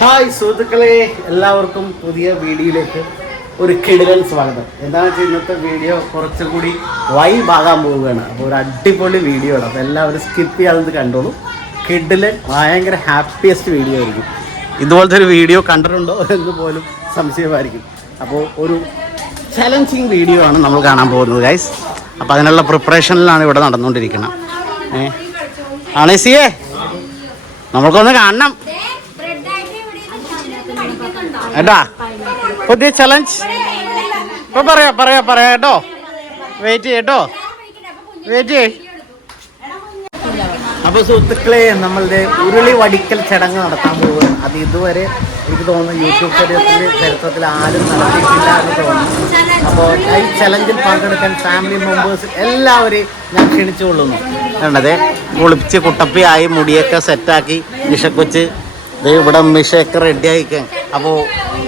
Hi സുഹൃത്തുക്കളെ എല്ലാവർക്കും പുതിയ വീഡിയോയിലേക്ക് ഒരു കിടിലൻ സ്വാഗതം. എന്താണെന്ന് വെച്ചാൽ ഇന്നത്തെ വീഡിയോ കുറച്ചും കൂടി വൈബാകാൻ പോവുകയാണ്. അപ്പോൾ ഒരു അടിപൊളി വീഡിയോ ആണ്. അപ്പോൾ എല്ലാവരും സ്കിപ്പ് ചെയ്യാതെ കണ്ടോളൂ. കിടിലൻ ഭയങ്കര ഹാപ്പിയസ്റ്റ് വീഡിയോ ആയിരിക്കും. ഇതുപോലത്തെ ഒരു വീഡിയോ കണ്ടിട്ടുണ്ടോ എന്ന് പോലും സംശയമായിരിക്കും. അപ്പോൾ ഒരു ചലഞ്ചിങ് വീഡിയോ ആണ് നമ്മൾ കാണാൻ പോകുന്നത് ഗൈസ് അപ്പോൾ അതിനുള്ള പ്രിപ്പറേഷനിലാണ് ഇവിടെ നടന്നുകൊണ്ടിരിക്കുന്നത് ഏ? ആണേസിയേ നമ്മൾക്കൊന്ന് കാണണം. ഏട്ടാ പുതിയ ചലഞ്ച് ഇപ്പൊ പറയാ പറയാ പറയാ. കേട്ടോ? വെയിറ്റ് ചെയ്യട്ടോ വെയിറ്റ് ചെയ് അപ്പൊ സുഹൃത്തുക്കളെ നമ്മളുടെ ഉരുളി വടിക്കൽ ചടങ്ങ് നടത്താൻ പോവുകയാണ്. അത് ഇതുവരെ എനിക്ക് തോന്നുന്നു യൂട്യൂബ് ചരിത്രത്തിൽ ചരിത്രത്തിൽ ആരും നടത്തിയിട്ടില്ല എന്ന് തോന്നുന്നു. അപ്പോൾ ഈ ചലഞ്ചിൽ പങ്കെടുക്കാൻ ഫാമിലി മെമ്പേഴ്സ് എല്ലാവരെയും ഞാൻ ക്ഷണിച്ചുകൊള്ളുന്നു. വേണ്ടത് കുളിപ്പിച്ച് കുട്ടപ്പിയായി മുടിയൊക്കെ സെറ്റാക്കി നിഷക്കൊച്ച് ഇവിടെ മിഷയൊക്കെ റെഡി ആയിക്കാൻ അപ്പോൾ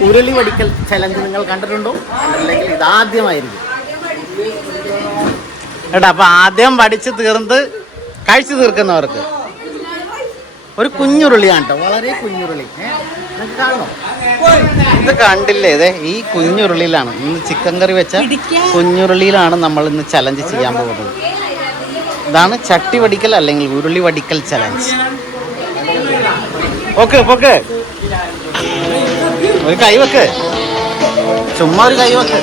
ഉരുളി വടിക്കൽ ചലഞ്ച് നിങ്ങൾ കണ്ടിട്ടുണ്ടോ? അല്ലെങ്കിൽ ഇതാദ്യമായിരിക്കും കേട്ടോ അപ്പോൾ ആദ്യം വടിച്ച് തീർന്ന് കഴിച്ചു തീർക്കുന്നവർക്ക്. ഒരു കുഞ്ഞുരുളിയാണ് കേട്ടോ വളരെ കുഞ്ഞുരുളി. ഏ, നിങ്ങൾക്ക് കാണണോ ഇത് കണ്ടില്ലേ? ഇതേ ഈ കുഞ്ഞുരുളിയിലാണ്. ഇന്ന് ചിക്കൻ കറി വെച്ച കുഞ്ഞുരുളിയിലാണ് നമ്മൾ ഇന്ന് ചലഞ്ച് ചെയ്യാൻ പോകുന്നത്. ഇതാണ് ചട്ടി വടിക്കൽ അല്ലെങ്കിൽ ഉരുളി വടിക്കൽ ചലഞ്ച് ഓക്കെ ഓക്കെ ഒരു കൈ വെക്ക്. ചുമ്മാ ഒരു കൈ വെക്ക്.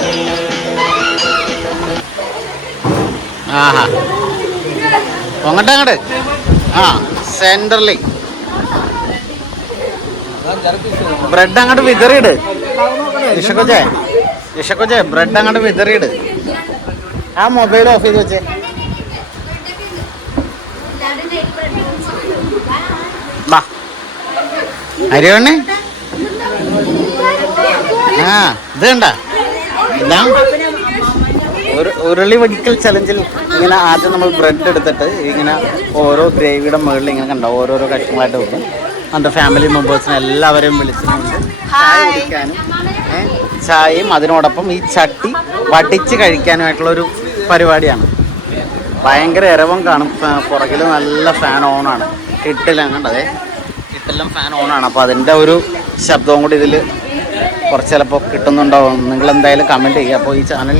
ആഹാ. പൊങ്ങട്ടെ അങ്ങോട്ട് ആ സെന്ററിൽ ബ്രെഡ് അങ്ങോട്ട് വിതറിയിട്. ഇഷക്കൊച്ചേ ഇഷക്കൊച്ചേ ബ്രെഡ് അങ്ങോട്ട് വിതറിയിട്. ആ മൊബൈൽ ഓഫ് ചെയ്ത് വെച്ചേ. ബാ. അരിയണ്ണേ ആ ഇത് കണ്ട? ഉരുളി വടിക്കൽ ചലഞ്ചിൽ ഇങ്ങനെ ആദ്യം നമ്മൾ ബ്രെഡ് എടുത്തിട്ട് ഇങ്ങനെ ഓരോ ഗ്രേവിയുടെ മുകളിൽ ഇങ്ങനെ കണ്ട? ഓരോരോ കഷ്ണങ്ങളായിട്ട് വെക്കും. എന്റെ ഫാമിലി മെമ്പേഴ്സിനെ എല്ലാവരെയും വിളിച്ചിട്ടുണ്ട്. ചായ കുടിക്കാനും ചായയും അതിനോടൊപ്പം ഈ ചട്ടി വടിച്ച് കഴിക്കാനുമായിട്ടുള്ള ഒരു പരിപാടിയാണ്. ഭയങ്കര ഇരവം കാണും. പുറകിൽ നല്ല ഫാൻ ഓണാണ് കിട്ടില്ല കണ്ടതേ ഇട്ടെല്ലാം ഫാൻ ഓണാണ് അപ്പോൾ അതിന്റെ ഒരു ശബ്ദവും കൂടി ഇതിൽ കുറച്ച് ചിലപ്പോൾ കിട്ടുന്നുണ്ടാവും. നിങ്ങൾ എന്തായാലും കമന്റ് ചെയ്യുക. അപ്പോൾ ഈ ചാനൽ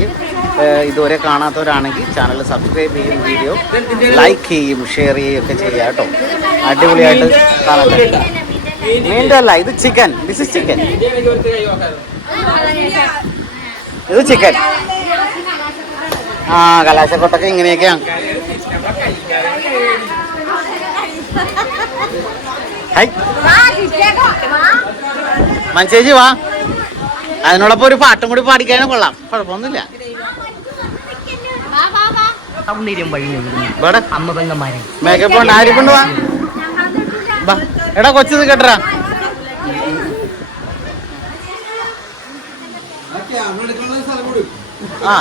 ഇതുവരെ കാണാത്തവരാണെങ്കിൽ ചാനൽ സബ്സ്ക്രൈബ് ചെയ്യും വീഡിയോ ലൈക്ക് ചെയ്യും ഷെയർ ചെയ്യുകയും ഒക്കെ ചെയ്യുക കേട്ടോ. അടിപൊളിയായിട്ട് കാണാൻ മീന്റെ അല്ല ഇത് ചിക്കൻ ദിസ് ഇസ് ചിക്കൻ ഇത് ചിക്കൻ ആ കലാശക്കൊട്ടൊക്കെ ഇങ്ങനെയൊക്കെയാണ് ഹൈ. മഞ്ചേജി വാ. അതിനോടൊപ്പം ഒരു പാട്ടും കൂടി പാടിക്കാനും കൊള്ളാം. കുഴപ്പമൊന്നുമില്ല. മേക്കപ്പ് ഉണ്ട് ആര് കൊണ്ട് വാ? എടാ കൊച്ചു കേട്ടറാ. ആ.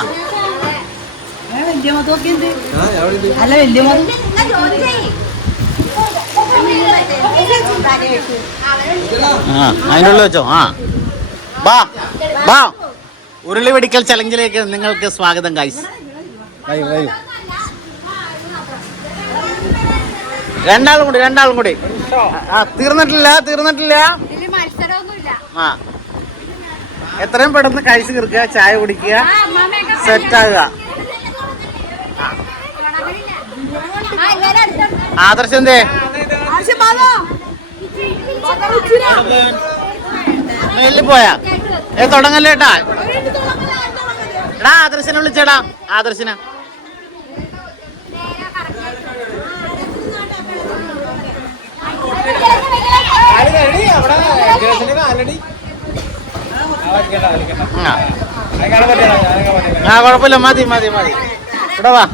അല്ല വലിയ ആ അതിനുള്ള വെച്ചോ ആ. ബാ ബാ. ഉരുളി വെടിക്കൽ ചലഞ്ചിലേക്ക് നിങ്ങൾക്ക് സ്വാഗതം വരൂ രണ്ടാളും കൂടി രണ്ടാളും കൂടി. ആ തീർന്നിട്ടില്ല തീർന്നിട്ടില്ല. ആ. എത്രയും പെട്ടെന്ന് കഴിച്ച് തീർക്കുക ചായ കുടിക്കുക സെറ്റാകുക ആദർശം എന്തേ? പോയാ. ഏ തുടങ്ങല്ലേട്ടാ. എടാ ആദർശനെ വിളിച്ചേടാ. ആദർശന. ആ കുഴപ്പമില്ല. മതി മതി മതി. ഇവിടെ വാ.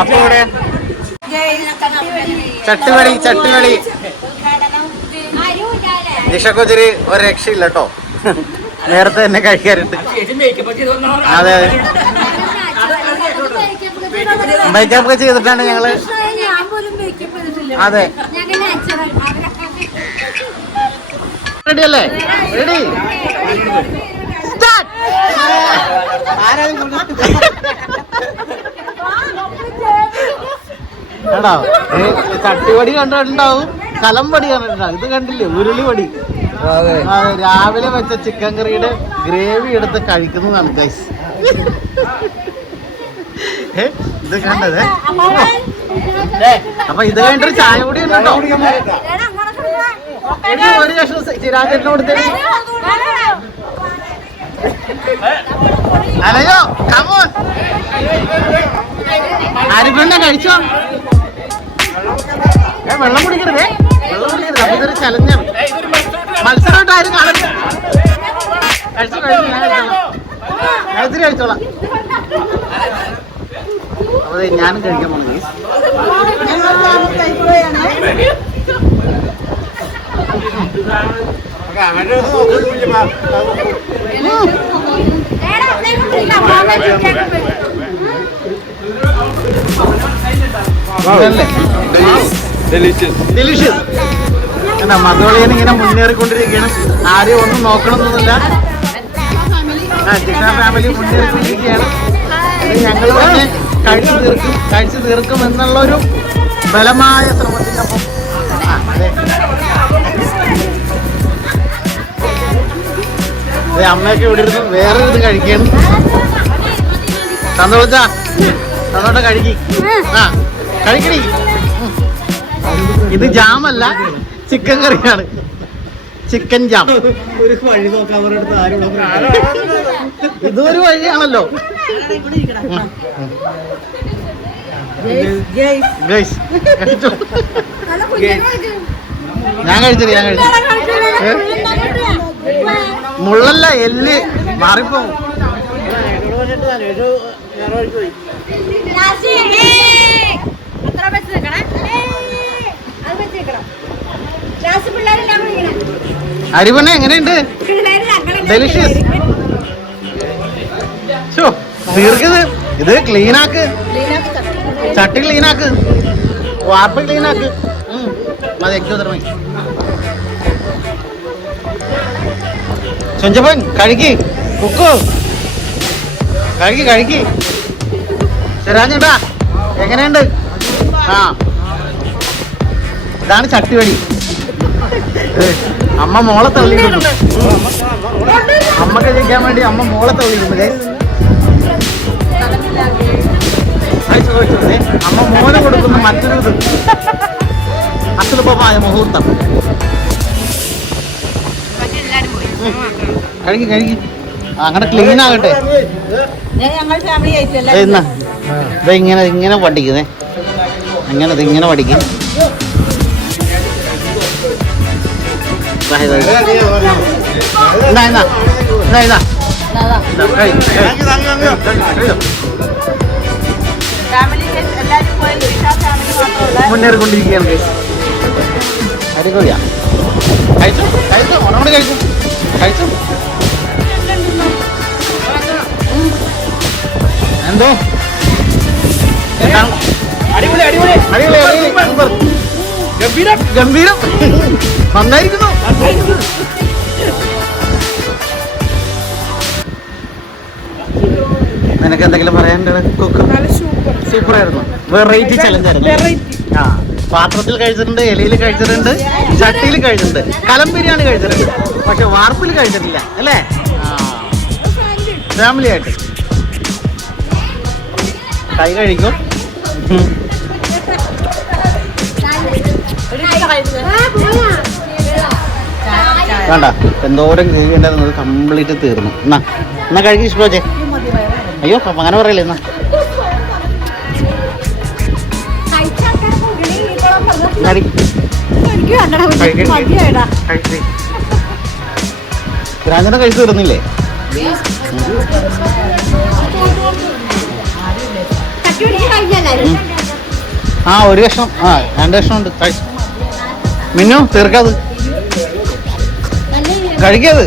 അപ്പൊ ഇവിടെ? ചട്ടുകളി ചട്ടുകളി ആരുമില്ലാല്ലേ? ഒരു രക്ഷയില്ല കേട്ടോ. നേരത്തെ തന്നെ കഴിക്കാറുണ്ട്. അതെ അതെ. മേക്കപ്പ് ഒക്കെ ചെയ്തിട്ടാണ് ഞങ്ങൾ അതെ. റെഡി അല്ലേ റെഡി കേട്ടോ തട്ടിപടി കണ്ടിട്ടുണ്ടാവും. കലംപടി പറഞ്ഞിട്ടുണ്ട്? ഇത് കണ്ടില്ലേ? ഉരുളി പടി രാവിലെ വെച്ച ചിക്കൻ കറിയുടെ ഗ്രേവി എടുത്ത് കഴിക്കുന്നതാണ് ഗൈസ് ഇത് കണ്ടത്? അപ്പൊ ഇത് കഴിഞ്ഞിട്ട് ചായ കൂടി ഉണ്ടോ ഒരു കഷ്ണം ചിരാജേട്ടന് കൊടുത്തേ അലയോ കമോൺ അരിപ്പെണ്ണ കഴിച്ചോ? വെള്ളം കുടിക്കരുതേ. ഇതൊരു ചലഞ്ചാണ് മത്സരമായിട്ട് ആരും കാണരുത് കഴിച്ചു കഴിച്ചു ഞാൻ ഇത്തിരി കഴിച്ചോളാം. ദേ ഞാനും കഴിക്കാൻ പോകുന്നു guys. ഡെലിഷ്യസ് എന്നാ മധുവളിയൻ ഇങ്ങനെ മുന്നേറിക്കൊണ്ടിരിക്കുകയാണ്. ആരെയും ഒന്നും നോക്കണമെന്നൊന്നുമില്ല. ആ ചിക്കൻ ഫാമിലി മുന്നേറിക്കൊണ്ടിരിക്കുകയാണ്. ഞങ്ങൾ തന്നെ കഴിച്ചു തീർക്കും കഴിച്ചു തീർക്കും എന്നുള്ളൊരു ബലമായ ശ്രമത്തിന്റെ ഒപ്പം. അമ്മയൊക്കെ ഇവിടെ ഇരുന്ന് വേറെ ഇത് കഴിക്കണം സന്തോഷ തന്നോട്ടെ കഴിക്കി. ആ കഴിക്കണി. ഇത് ജാമല്ല ചിക്കൻ കറിയാണ്. Chicken jam. ഒരു വഴി നോക്കാൻ ഇതൊരു വഴിയാണല്ലോ. ഞാൻ കഴിച്ചില്ല ഞാൻ കഴിച്ചു മുള്ളല്ല എല്ല്. മാറിപ്പോ. പിള്ളേരെല്ലാം അരിപണ്ണ എങ്ങനെയുണ്ട്? ഡെലിഷ്യസ് തീർക്കത് ഇത് ക്ലീനാക്ക് ചട്ടി ക്ലീനാക്ക് വാർപ്പ് ക്ലീനാക്ക്. മതി എക്യോതരമായി ചുഞ്ചപ്പൻ കഴുകി. കുക്കു. കഴുകി കഴുകി. ശരാജേട്ടാ എങ്ങനെയുണ്ട്? ആ. ഇതാണ് ചട്ടിവടി. അമ്മ മോളെ തള്ളിയിട്ടുണ്ട് അമ്മയ്ക്ക് ജയിക്കാൻ വേണ്ടി അമ്മ മോളെ കഴിച്ചു. ദേ, അമ്മ മോനെ കൊടുക്കുന്ന മറ്റൊരു ഇത്. അസുലഭമായ മുഹൂർത്തം. കഴുകി കഴുകി. അങ്ങനെ ക്ലീൻ ആകട്ടെ. ഇങ്ങനെ ഇങ്ങനെ പഠിക്കുന്നേ അങ്ങനെ ഇതിങ്ങനെ ഇങ്ങനെ പഠിക്കും മുന്നേറിക്കൊണ്ടിരിക്കുകയാണ്. അടിപൊളിയാ കഴിച്ചു കഴിച്ചു ഒന്നുകൂടി കഴിച്ചു കഴിച്ചു. എന്തോ? അടിപൊളി അടിപൊളി അടിപൊളി അടിപൊളി. ഗംഭീരം. ഗംഭീരം. നന്നായിരിക്കുന്നു. നിനക്ക് എന്തെങ്കിലും പറയാനുണ്ട്? കുക്ക്. സൂപ്പർ ആയിരുന്നു വെറൈറ്റി ചലഞ്ച് ആയിരുന്നു. ആ പാത്രത്തിൽ കഴിച്ചിട്ടുണ്ട് ഇലയിൽ കഴിച്ചിട്ടുണ്ട് ചട്ടിയിൽ കഴിച്ചിട്ടുണ്ട് കലം ബിരിയാണി കഴിച്ചിട്ടുണ്ട് പക്ഷെ വാർപ്പിൽ കഴിച്ചിട്ടില്ല അല്ലേ? ഫാമിലി ആയിട്ട്. കൈ കഴിക്കും വേണ്ട. എന്തോരം കഴിക്കേണ്ടത് കംപ്ലീറ്റ് തീർന്നു. എന്നാ എന്നാ കഴുകി ഇഷ്ടോച്ചേ അയ്യോ അപ്പൊ അങ്ങനെ പറയല്ലേ എന്നാ. രാജന കഴിച്ചു തീർന്നില്ലേ? ആ ഒരു കഷ്ണം. ആ രണ്ട് കഷ്ണം ഉണ്ട്. കഴിച്ചു. മിന്നു തീർക്കാത്. കഴിക്കത്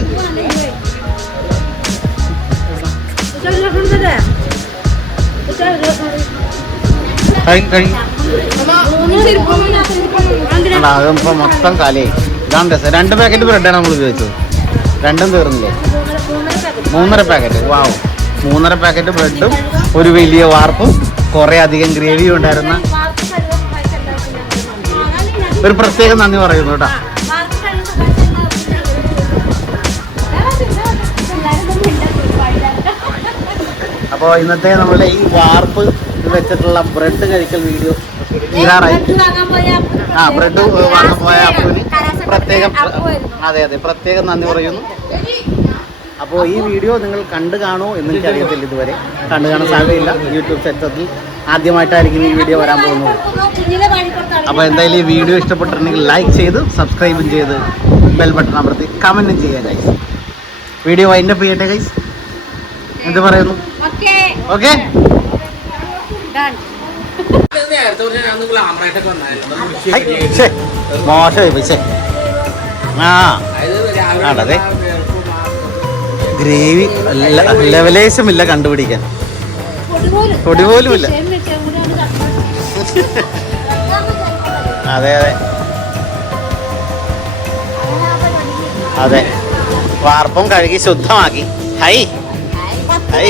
അതിപ്പോ മൊത്തം കലേ ഇതാണ് രസം രണ്ട് പാക്കറ്റ് ബ്രെഡാണ് നമ്മൾ ഉപയോഗിച്ചത്. രണ്ടും തീർന്നില്ലേ? മൂന്നര പാക്കറ്റ് വാവ് മൂന്നര പാക്കറ്റ് ബ്രെഡും ഒരു വലിയ വാർപ്പും കുറേ അധികം ഗ്രേവിയും ഉണ്ടായിരുന്ന ഒരു പ്രത്യേക നന്ദി പറയുന്നു കേട്ടോ. അപ്പോൾ ഇന്നത്തെ നമ്മളുടെ ഈ വാർപ്പ് വെച്ചിട്ടുള്ള ബ്രെഡ് കഴിക്കൽ വീഡിയോ തീരാറായി ആ ബ്രെഡ് വാങ്ങാൻ പോയ അപ്പുവിന് പ്രത്യേകം അതെ അതെ പ്രത്യേകം നന്ദി പറയുന്നു. അപ്പോൾ ഈ വീഡിയോ നിങ്ങൾ കണ്ടു കാണുമോ എന്ന് എനിക്കറിയത്തില്ല ഇതുവരെ. കണ്ടു കാണാൻ സാധ്യതയില്ല. യൂട്യൂബ് സെറ്റപ്പിൽ ആദ്യമായിട്ടായിരിക്കും ഈ വീഡിയോ വരാൻ പോകുന്നത്. അപ്പോൾ എന്തായാലും ഈ വീഡിയോ ഇഷ്ടപ്പെട്ടിട്ടുണ്ടെങ്കിൽ ലൈക്ക് ചെയ്ത് സബ്സ്ക്രൈബും ചെയ്ത് ബെൽ ബട്ടൺ അമർത്തി കമന്റും ചെയ്യുക ഗൈസ് വീഡിയോ വൈൻഡപ്പ് ചെയ്യട്ടെ ഗൈസ് എന്ത് പറയുന്നു? ഓക്കേ ഓക്കെ ഡൺ മോശമായി പൈസ ആ. ആണതെ ഗ്രേവി ലെവലേശമില്ല കണ്ടുപിടിക്കാൻ. പൊടി പോലും ഇല്ല. അതെ അതെ. അതെ. വാർപ്പം കഴുകി ശുദ്ധമാക്കി. ഹൈ. ഹൈ.